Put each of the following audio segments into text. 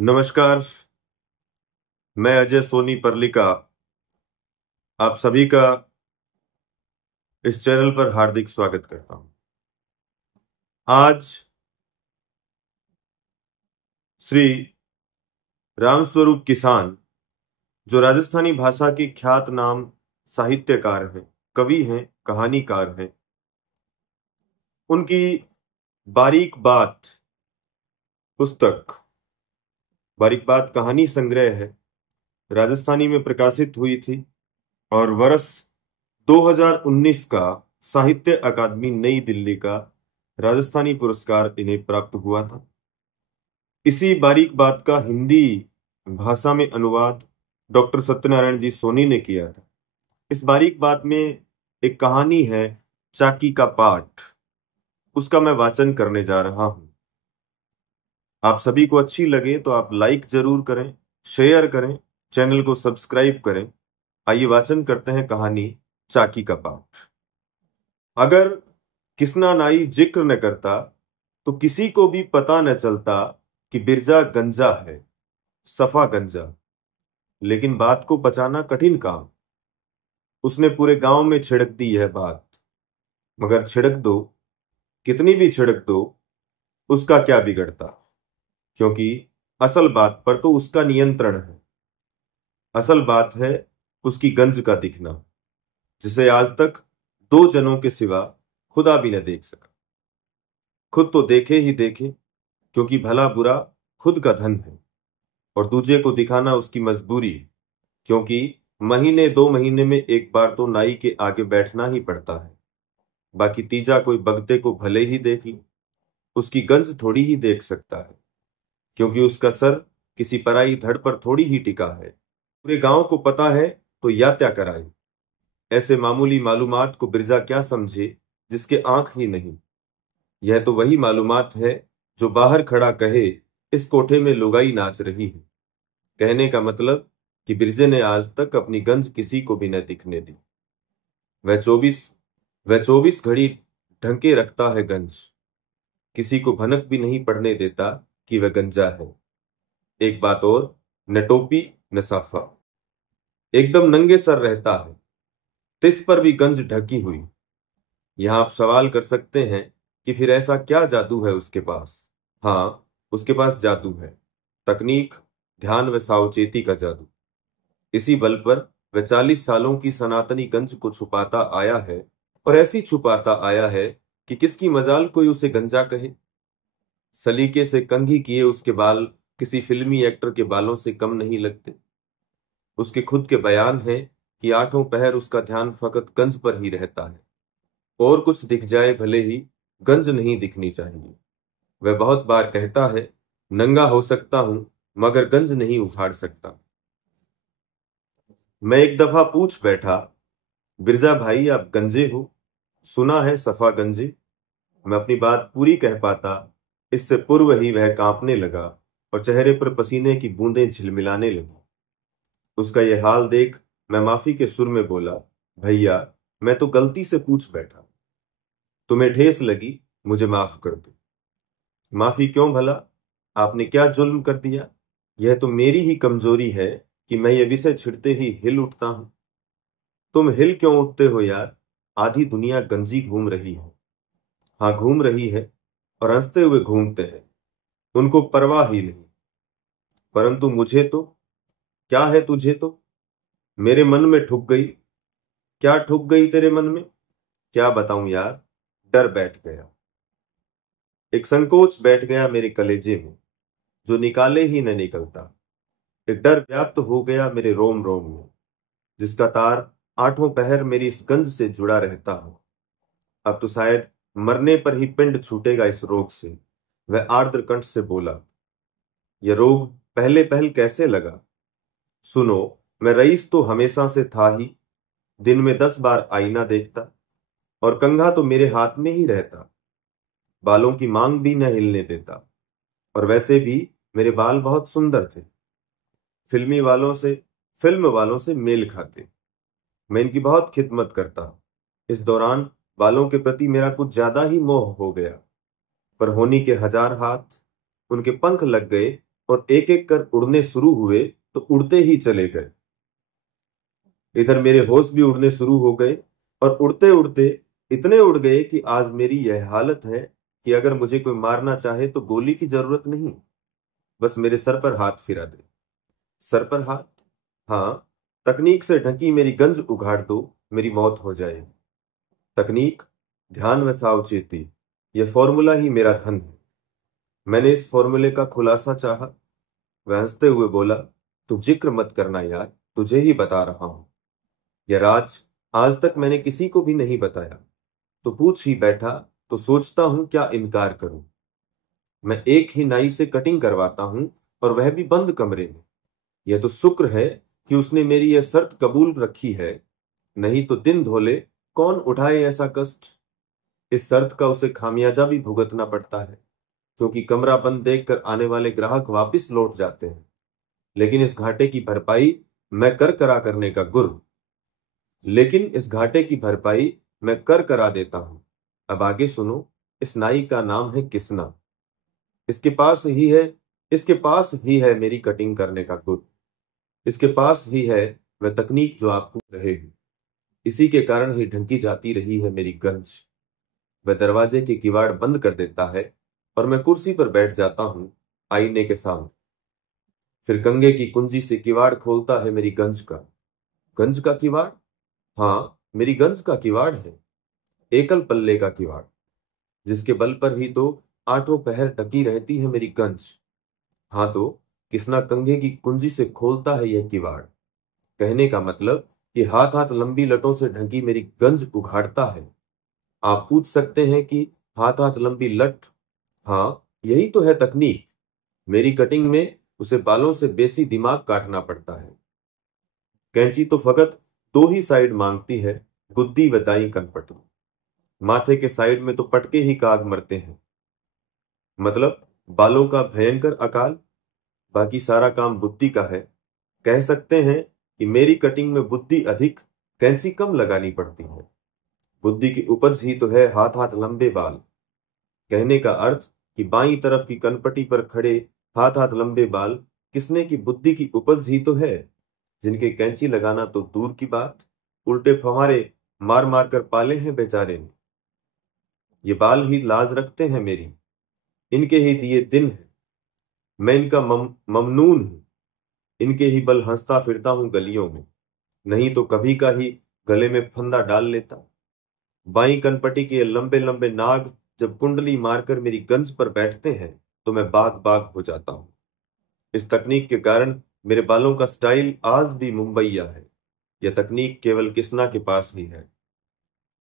नमस्कार। मैं अजय सोनी परलिका आप सभी का इस चैनल पर हार्दिक स्वागत करता हूं। आज श्री रामस्वरूप किसान, जो राजस्थानी भाषा के ख्यात नाम साहित्यकार हैं, कवि हैं, कहानीकार हैं, उनकी बारीक बात पुस्तक, बारीक बात कहानी संग्रह है, राजस्थानी में प्रकाशित हुई थी और वर्ष 2019 का साहित्य अकादमी नई दिल्ली का राजस्थानी पुरस्कार इन्हें प्राप्त हुआ था। इसी बारीक बात का हिंदी भाषा में अनुवाद डॉक्टर सत्यनारायण जी सोनी ने किया था। इस बारीक बात में एक कहानी है, चाकी का पाठ। उसका मैं वाचन करने जा रहा हूं। आप सभी को अच्छी लगे तो आप लाइक जरूर करें, शेयर करें, चैनल को सब्सक्राइब करें। आइए वाचन करते हैं कहानी चाकी का पाठ। अगर किसना नाई जिक्र न करता तो किसी को भी पता न चलता कि बिरजा गंजा है, सफा गंजा। लेकिन बात को बचाना कठिन काम। उसने पूरे गांव में छिड़क दी यह बात। मगर छिड़क दो, कितनी भी छिड़क दो, उसका क्या बिगड़ता, क्योंकि असल बात पर तो उसका नियंत्रण है। असल बात है उसकी गंज का दिखना, जिसे आज तक दो जनों के सिवा खुदा भी न देख सका। खुद तो देखे ही देखे, क्योंकि भला बुरा खुद का धन है, और दूजे को दिखाना उसकी मजबूरी, क्योंकि महीने दो महीने में एक बार तो नाई के आगे बैठना ही पड़ता है। बाकी तीजा कोई बगते को भले ही देख ले, उसकी गंज थोड़ी ही देख सकता है, क्योंकि उसका सर किसी पराई धड़ पर थोड़ी ही टिका है। पूरे गांव को पता है तो या क्या कराए। ऐसे मामूली मालूमात को बिरजा क्या समझे, जिसके आंख ही नहीं। यह तो वही मालूमात है जो बाहर खड़ा कहे, इस कोठे में लुगाई नाच रही है। कहने का मतलब कि बिरजे ने आज तक अपनी गंज किसी को भी न दिखने दी। वह चौबीस घड़ी ढंके रखता है गंज। किसी को भनक भी नहीं पड़ने देता कि वह गंजा है। एक बात और, न टोपी न साफा, एकदम नंगे सर रहता है, तिस पर भी गंज ढकी हुई। यहां आप सवाल कर सकते हैं कि फिर ऐसा क्या जादू है उसके पास। हाँ, उसके पास जादू है, तकनीक, ध्यान व सावचेती का जादू। इसी बल पर वह 40 सालों की सनातनी गंज को छुपाता आया है, और ऐसी छुपाता आया है कि किसकी मजाल कोई उसे गंजा कहे। सलीके से कंघी किए उसके बाल किसी फिल्मी एक्टर के बालों से कम नहीं लगते। उसके खुद के बयान है कि आठों पहर उसका ध्यान फकत गंज पर ही रहता है। और कुछ दिख जाए भले ही, गंज नहीं दिखनी चाहिए। वह बहुत बार कहता है, नंगा हो सकता हूं मगर गंज नहीं उखाड़ सकता। मैं एक दफा पूछ बैठा, बिरजा भाई आप गंजे हो? सुना है सफा गंजे। मैं अपनी बात पूरी कह पाता, इससे पूर्व ही वह कांपने लगा और चेहरे पर पसीने की बूंदें झिलमिलाने लगी। उसका यह हाल देख मैं माफी के सुर में बोला, भैया मैं तो गलती से पूछ बैठा, तुम्हें ठेस लगी, मुझे माफ कर दो। माफी क्यों भला? आपने क्या जुल्म कर दिया? यह तो मेरी ही कमजोरी है कि मैं ये विषय छिड़ते ही हिल उठता हूं। तुम हिल क्यों उठते हो यार? आधी दुनिया गंजी घूम रही है। हाँ घूम रही है, और हंसते हुए घूमते हैं, उनको परवाह ही नहीं। परंतु मुझे तो क्या है, तुझे तो मेरे मन में ठुक गई। क्या ठुक गई तेरे मन में? क्या बताऊं यार, डर बैठ गया। एक संकोच बैठ गया मेरे कलेजे में, जो निकाले ही न निकलता। एक डर व्याप्त हो गया मेरे रोम रोम में, जिसका तार आठों पहर मेरी इस गंज से जुड़ा रहता हो। अब तो शायद मरने पर ही पिंड छूटेगा इस रोग से। वह आर्द्र कंठ से बोला, यह रोग पहले पहल कैसे लगा? सुनो, मैं रईस तो हमेशा से था ही। दिन में 10 बार आईना देखता, और कंघा तो मेरे हाथ में ही रहता। बालों की मांग भी न हिलने देता, और वैसे भी मेरे बाल बहुत सुंदर थे, फिल्म वालों से मेल खाते। मैं इनकी बहुत खिदमत करता। इस दौरान बालों के प्रति मेरा कुछ ज्यादा ही मोह हो गया। पर होनी के हजार हाथ, उनके पंख लग गए और एक एक कर उड़ने शुरू हुए तो उड़ते ही चले गए। इधर मेरे होश भी उड़ने शुरू हो गए और उड़ते उड़ते इतने उड़ गए कि आज मेरी यह हालत है कि अगर मुझे कोई मारना चाहे तो गोली की जरूरत नहीं, बस मेरे सर पर हाथ फिरा दे। सर पर हाथ? हाँ, तकनीक से ढकी मेरी गंज उघाड़ दो, मेरी मौत हो जाएगी। तकनीक, ध्यान व सावचेती, यह फॉर्मूला ही मेरा धन है। मैंने इस फॉर्मूले का खुलासा चाहा। वह हंसते हुए बोला, तू जिक्र मत करना यार, तुझे ही बता रहा हूं। यह राज आज तक मैंने किसी को भी नहीं बताया, तो पूछ ही बैठा तो सोचता हूं क्या इनकार करूं। मैं एक ही नाई से कटिंग करवाता हूं, और वह भी बंद कमरे में। यह तो शुक्र है कि उसने मेरी यह शर्त कबूल रखी है, नहीं तो दिन धोले कौन उठाए ऐसा कष्ट। इस शर्त का उसे खामियाजा भी भुगतना पड़ता है, क्योंकि कमरा बंद देखकर आने वाले ग्राहक वापस लौट जाते हैं। लेकिन इस घाटे की भरपाई मैं कर करा करने का गुर लेकिन इस घाटे की भरपाई मैं कर करा देता हूं। अब आगे सुनो। इस नाई का नाम है किसना। इसके पास ही है इसके पास ही है मेरी कटिंग करने का गुर। इसके पास ही है वह तकनीक जो आप पूछ रहे हो। इसी के कारण ही ढंकी जाती रही है मेरी गंज। वह दरवाजे की किवाड़ बंद कर देता है और मैं कुर्सी पर बैठ जाता हूं आईने के सामने। फिर कंगे की कुंजी से किवाड़ खोलता है मेरी गंज का। गंज का किवाड़? हाँ, मेरी गंज का किवाड़ है। एकल पल्ले का किवाड़, जिसके बल पर ही तो आठों पहर ढकी रहती है मेरी गंज। हाँ, तो किसना कंघे की कुंजी से खोलता है यह किवाड़। कहने का मतलब कि हाथ हाथ लंबी लटों से ढकी मेरी गंज उघाड़ता है। आप पूछ सकते हैं कि हाथ हाथ लंबी लट? हाँ, यही तो है तकनीक। मेरी कटिंग में उसे बालों से बेसी दिमाग काटना पड़ता है। कैंची तो फकत दो ही साइड मांगती है, गुद्दी व दाई कनपटी। माथे के साइड में तो पटके ही काग मरते हैं। मतलब बालों का भयंकर अकाल। बाकी सारा काम बुद्धि का है। कह सकते हैं कि मेरी कटिंग में बुद्धि अधिक, कैंची कम लगानी पड़ती है। बुद्धि की उपज ही तो है हाथ हाथ लंबे बाल। कहने का अर्थ कि बाईं तरफ की कनपटी पर खड़े हाथ हाथ लंबे बाल किसने की बुद्धि की उपज ही तो है, जिनके कैंची लगाना तो दूर की बात, उल्टे फंवारे मार मार कर पाले हैं बेचारे ने। ये बाल ही लाज रखते हैं मेरी, इनके ही दिए दिन है। मैं इनका ममनून हूं। इनके ही बल हंसता फिरता हूं गलियों में, नहीं तो कभी का ही गले में फंदा डाल लेता। बाईं कनपटी के लंबे लंबे नाग जब कुंडली मारकर मेरी गंज पर बैठते हैं तो मैं बाग बाग हो जाता हूं। इस तकनीक के कारण मेरे बालों का स्टाइल आज भी मुंबईया है। यह तकनीक केवल किसना के पास ही है।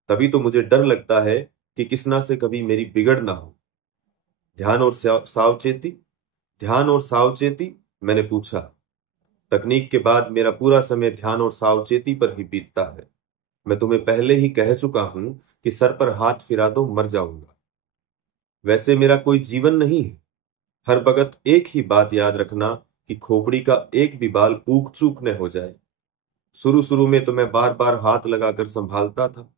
तभी तो मुझे डर लगता है कि किसना से कभी मेरी बिगड़ ना हो। ध्यान और सावचेती, ध्यान और सावचेती, मैंने पूछा। तकनीक के बाद मेरा पूरा समय ध्यान और सावचेती पर ही बीतता है। मैं तुम्हें पहले ही कह चुका हूं कि सर पर हाथ फिरा दो मर जाऊंगा। वैसे मेरा कोई जीवन नहीं है। हर वक्त एक ही बात याद रखना कि खोपड़ी का एक भी बाल ऊक चूक न हो जाए। शुरू शुरू में तो मैं बार बार हाथ लगाकर संभालता था,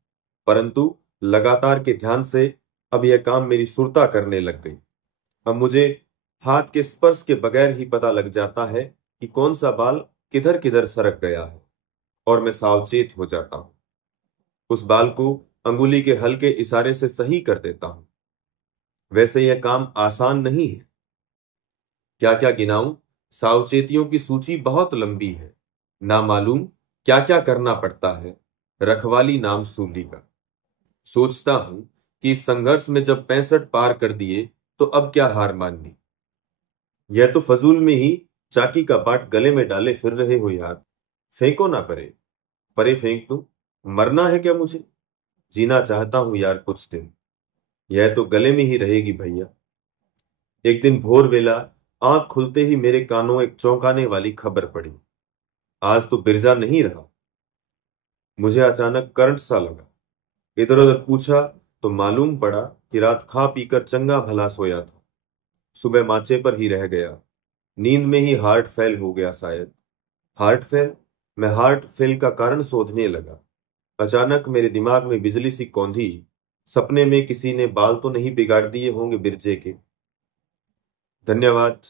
परंतु लगातार के ध्यान से अब यह काम मेरी सुरता करने लग गई। अब मुझे हाथ के स्पर्श के बगैर ही पता लग जाता है कि कौन सा बाल किधर किधर सरक गया है, और मैं सावचेत हो जाता हूं। उस बाल को अंगुली के हल्के इशारे से सही कर देता हूं। वैसे यह काम आसान नहीं है। क्या क्या गिनाऊं? सावचेतियों की सूची बहुत लंबी है। ना मालूम क्या क्या करना पड़ता है। रखवाली नाम सूली का। सोचता हूं कि इस संघर्ष में जब 65 पार कर दिए तो अब क्या हार माननी। यह तो फजूल में ही चाकी का बाट गले में डाले फिर रहे हो यार। फेंको ना परे। परे फेंक दूं? मरना है क्या मुझे? जीना चाहता हूं यार कुछ दिन। यह तो गले में ही रहेगी भैया। एक दिन भोर वेला आंख खुलते ही मेरे कानों एक चौंकाने वाली खबर पड़ी। आज तो बिरजा नहीं रहा। मुझे अचानक करंट सा लगा। इधर उधर पूछा तो मालूम पड़ा कि रात खा पीकर चंगा भला सोया था। सुबह माचे पर ही रह गया। नींद में ही हार्ट फेल हो गया शायद। Heart fail? मैं हार्ट फेल का कारण शोधने लगा। अचानक मेरे दिमाग में बिजली सी कौंधी। सपने में किसी ने बाल तो नहीं बिगाड़ दिए होंगे बिरजे के। धन्यवाद।